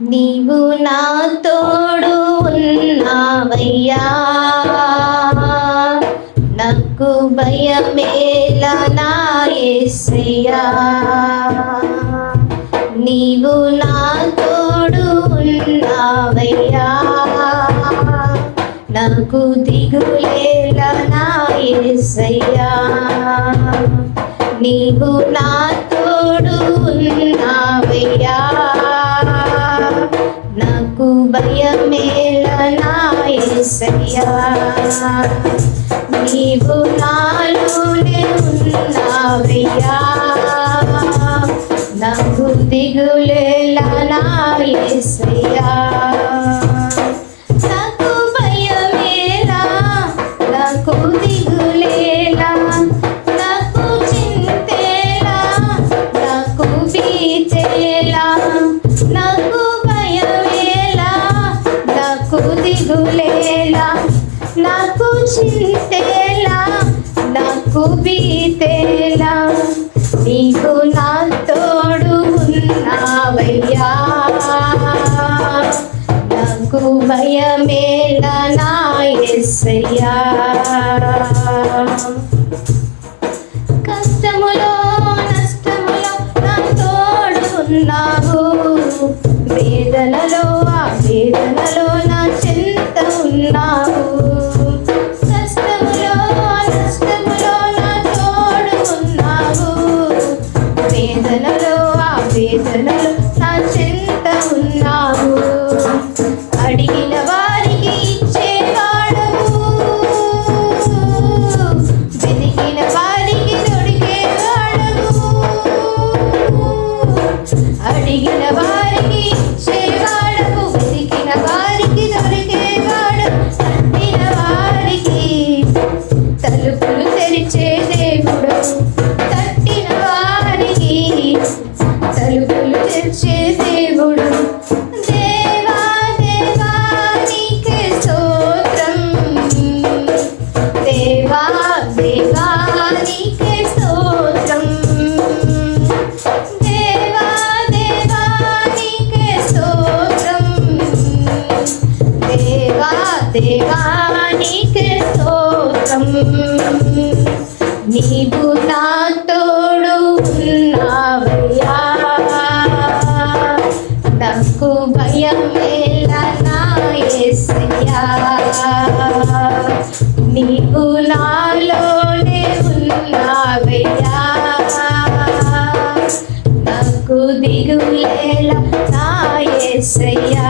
నీవు నా తోడు ఉన్నావయ్యా, నాకు భయమేలా నా యేసయ్యా. నీవు నా తోడు ఉన్నావయ్యా, నాకు దిగులేలా నా యేసయ్యా. నీవు నా తోడు ఉన్నావయ్యా, నాకు భయమేలా నా యేసయ్యా. నీవు నాలోనే ఉన్నావయ్యా, నాకు దిగులేలా నా యేసయ్యా. నాకు భయమేలా, నాకు దిగులేలా, నాకు చింతేలా, నాకు భీతేలా. నాకు భయమేలా, నాకు దిగులేలా, నాకు చింతేలా, నాకు భీతేలా. నీకు నా తోడు ఉన్నావయ్యా, నాకు భయమేలా నా యేసయ్యా. కష్టములో నష్టములో నా తోడు ఉన్నావు, వేదనలో ఆ వేదనలో నా చెంత ఉన్నావు. కష్టములో నష్టములో నా తోడు ఉన్నావు, వేదనలో ఆ వేదనలో నా చెంత ఉన్నావు. అడిగిన వారికి ఇచ్చేవాడవు, వెతికిన వారికి దొరికేవాడవు. అడిగిన వారికి ఇచ్చేవాడవు, వెతికిన వారికి దొరికేవాడవు. తట్టిన వారికి తలుపులు తెరిచే దేవుడు, తట్టిన వారికి తలుపులు తెరిచే దేవుడు. దేవా దేవా నీకే స్తోత్రం, దేవా దేవా నీకే స్తోత్రం, దేవా దేవా నీకే స్తోత్రం, దేవా దేవా నీకే స్తోత్రం. నీవు నా తోడు ఉన్నావయ్యా, నాకు భయమేలా నా యేసయ్యా. నీవు నాలోనే ఉన్నావయ్యా, నాకు దిగులేలా నా యేసయ్యా.